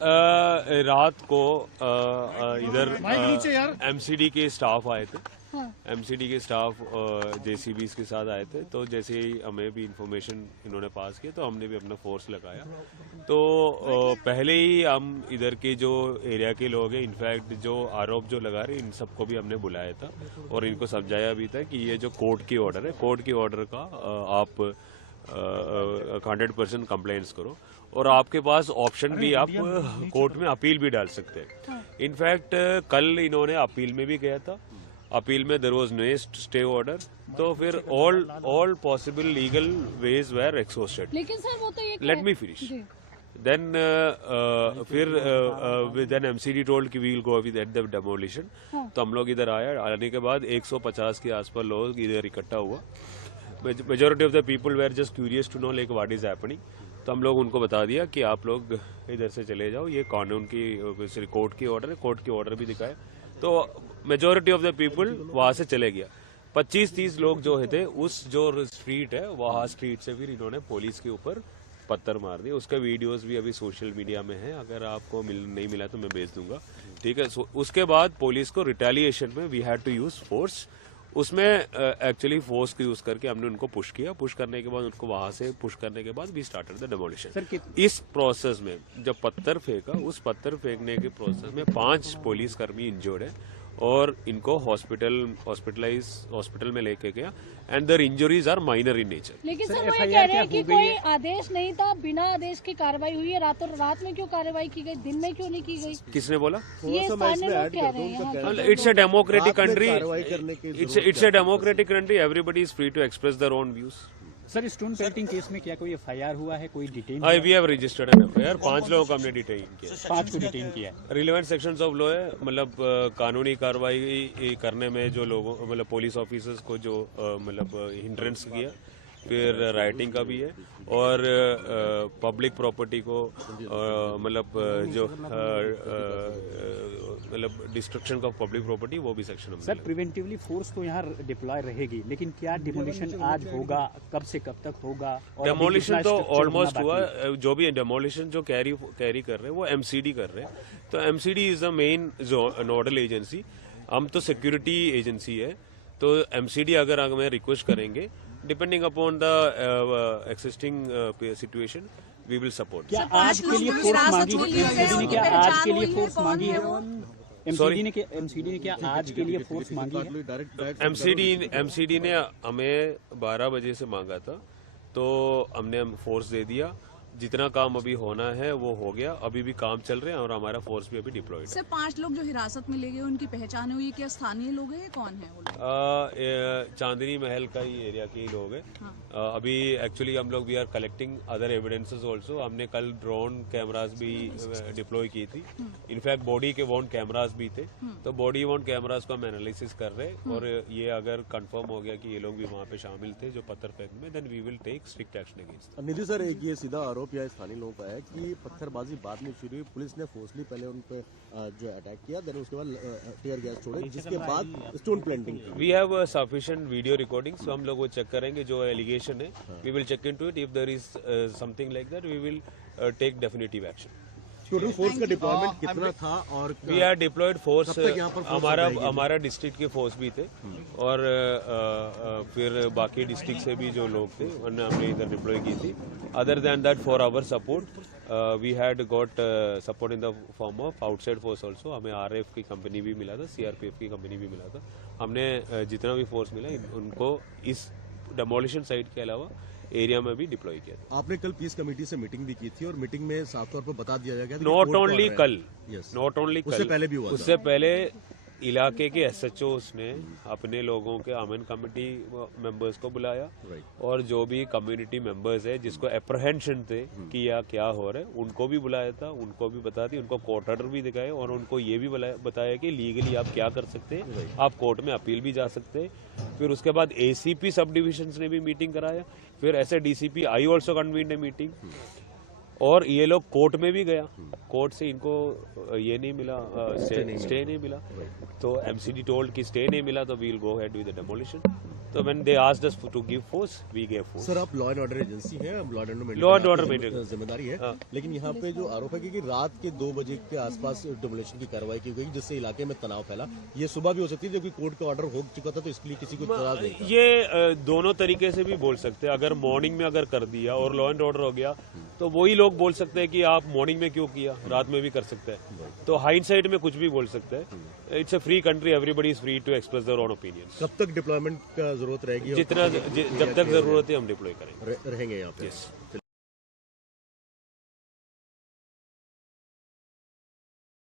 रात को इधर एमसीडी के स्टाफ आए थे। एमसीडी के स्टाफ जेसीबीज के साथ आए थे, तो जैसे ही हमें भी इंफॉर्मेशन इन्होंने पास किया तो हमने भी अपना फोर्स लगाया। तो पहले ही हम इधर के जो एरिया के लोग हैं, इनफैक्ट जो आरोप जो लगा रहे इन सबको भी हमने बुलाया था और इनको समझाया भी था कि ये जो कोर्ट की ऑर्डर है, कोर्ट की ऑर्डर का आप 100% कंप्लेंट्स करो और आपके पास ऑप्शन भी, आप कोर्ट में अपील भी डाल सकते हैं। इनफैक्ट कल इन्होंने अपील में भी गया था, अपील में there was no stay order, तो फिर all possible legal ways were exhausted. लेकिन सर वो तो ये लेट मी फिनिश देन फिर देन एमसीडी टोल्ड कि we will go with at the demolition. तो हम लोग इधर आया, आने के बाद 150 के आसपास लोग इधर इकट्ठा हुआ। Majority of the people were just curious to know like what is happening. तो हम लोग उनको बता दिया कि आप लोग इधर से चले जाओ, ये कानून की कोर्ट की ऑर्डर है, कोर्ट की ऑर्डर भी दिखाए। तो मेजोरिटी ऑफ द पीपल वहां से चले गया। 25-30 लोग जो थे उस जो स्ट्रीट है वहां स्ट्रीट से फिर इन्होंने पुलिस के ऊपर पत्थर मार दिए। उसका वीडियोस भी अभी सोशल मीडिया में है, अगर आपको नहीं मिला तो मैं भेज दूंगा, ठीक है। उसके बाद पुलिस को रिटेलिएशन में we had to use force. उसमें एक्चुअली फोर्स को यूज करके हमने उनको पुश किया। पुश करने के बाद उनको वहां से पुश करने के बाद वी स्टार्टेड द डेमोलिशन। इस प्रोसेस में जब पत्थर फेंका, उस पत्थर फेंकने के प्रोसेस में 5 पुलिसकर्मी इंजर्ड है और इनको हॉस्पिटल में लेके गया and their injuries are minor in nature. लेकिन सर वो ये कह रहे हैं कि कोई आदेश नहीं था, बिना आदेश की कार्रवाई हुई है। रातों रात में क्यों कार्रवाई की गई, दिन में क्यों नहीं की गई? किसने बोला? ये स्थानीय लोग कह रहे हैं। It's a democratic country, it's a democratic country, everybody is free to express their own views. Sir stone pelting case में क्या कोई एफआईआर हुआ है, कोई detain? We have registered an FIR. 5 लोगों को हमने डिटेन किया। 5 को डिटेन किया। रिलेवेंट सेक्शंस ऑफ लॉ है, मतलब कानूनी कार्रवाई करने में जो लोगों, मतलब पुलिस ऑफिसर्स को जो मतलब हिंड्रेंस किया, फिर राइटिंग का भी है और पब्लिक प्रॉपर्टी को मतलब जो मतलब डिस्ट्रक्शन ऑफ पब्लिक प्रॉपर्टी, वो भी सेक्शन में। सर प्रिवेंटिवली फोर्स तो यहाँ डिप्लॉय रहेगी, लेकिन क्या डिमोलिशन आज होगा, कब से कब तक होगा? डेमोलिशन तो ऑलमोस्ट हुआ। जो भी डेमोलिशन जो कैरी कर रहे हैं वो एमसीडी कर रहे हैं। तो MCD is the main nodal agency, हम तो सिक्योरिटी एजेंसी है। तो एमसीडी अगर हमें रिक्वेस्ट करेंगे, depending upon the existing situation, we will support. क्या आज के लिए फोर्स मांगी है एमसीडी ने? क्या आज के लिए फोर्स मांगी है एमसीडी ने? क्या आज के लिए फोर्स मांगी है? एमसीडी ने हमें 12 बजे से मांगा था, तो हमने फोर्स दे दिया। जितना काम अभी होना है वो हो गया, अभी भी काम चल रहे हैं और हमारा फोर्स भी अभी डिप्लॉयड है। सर 5 लोग जो हिरासत में ले गए, उनकी पहचान हुई? क्या स्थानीय लोग हैं, कौन है वो लोग? चांदनी महल का ही एरिया के ही लोग हैं। अभी एक्चुअली हम लोग we are collecting other evidences also. हमने कल ड्रोन कैमराज भी डिप्लॉय की थी। इनफैक्ट बॉडी के वॉन्ट कैमराज भी थे, तो बॉडी वॉन्ट कैमराज को हम एनालिसिस कर रहे हैं और ये अगर कंफर्म हो गया कि ये लोग भी वहाँ पे शामिल थे जो पत्थर फेंकने में, then we will take strict action against. Nidhi sir, एक ये सीधा आरोप या स्थानीय लोगों का है कि पत्थरबाजी बाद में शुरू हुई, पुलिस ने फोर्सली पहले उन पे जो अटैक किया, देन उसके बाद टीयर गैस छोड़े, जिसके बाद स्टोन प्लांटिंग की। We have sufficient video recordings, तो हम लोग वो चेक करेंगे। जो एलिगेशन है we will check into it, if there is something like that we will take definitive action. Total force का डिप्लॉयमेंट कितना था? और वी आर डिप्लॉयड फोर्स, हमारा डिस्ट्रिक्ट के फोर्स भी थे और फिर बाकी डिस्ट्रिक्ट से भी जो लोग थे उन्हें हमने इधर डिप्लॉय की थी। Other then that for our support we had got support in the form of outside force also. हमें आरएफ की कंपनी भी मिला था, सीआरपीएफ की कंपनी भी मिला था। हमने जितना भी फोर्स मिला उनको इस डेमोलिशन साइट के अलावा एरिया में भी डिप्लॉय किया था। आपने कल पीस कमेटी से मीटिंग भी की थी और मीटिंग में साफ तौर पर बता दिया गया, नॉट ओनली कल, नॉट ओनली कल, उससे पहले भी हुआ। उससे पहले इलाके के एसएचओस ने अपने लोगों के अमेन कमेटी मेंबर्स को बुलाया और जो भी कम्युनिटी मेंबर्स है जिसको अप्रहेंशन थे कि यह क्या हो रहा है, उनको भी बुलाया था, उनको भी बता दी, उनको कोर्ट ऑर्डर भी दिखाए और उनको ये भी बताया कि लीगली आप क्या कर सकते हैं, आप कोर्ट में अपील भी जा सकते हैं। फिर उसके बाद एसीपी सब डिविजन्स ने भी मीटिंग कराया, फिर ऐसे DCP I also convened a meeting और ये लोग कोर्ट में भी गया। कोर्ट से इनको ये नहीं मिला, स्टे नहीं मिला, तो एमसीडी टोल्ड कि स्टे नहीं मिला तो we will go ahead with the demolition. तो when they asked us to give force, we gave force. Sir आप लॉ एंड ऑर्डर एजेंसी है, law and Law and order order maintain। जिम्मेदारी है, हाँ। लेकिन यहाँ पे जो आरोप है कि रात के 2 बजे के आसपास डिमोलिशन की कार्रवाई की गई जिससे इलाके में तनाव फैला। ये सुबह भी हो सकती है क्योंकि कोर्ट का ऑर्डर हो चुका था तो इसके लिए किसी को इतराज नहीं था। ये दोनों तरीके से भी बोल सकते हैं। अगर मॉर्निंग में अगर कर दिया और लॉ एंड ऑर्डर हो गया तो वही लोग बोल सकते हैं कि आप मॉर्निंग में क्यों किया, रात में भी कर सकते हैं। तो हाइंडसाइट में कुछ भी बोल सकते हैं। It's a free country, everybody is free to express their own opinions. कब तक डिप्लॉयमेंट का जरूरत रहेगी? जितना जब तक जरूरत है हम डिप्लॉय करेंगे। रहेंगे यहाँ पे।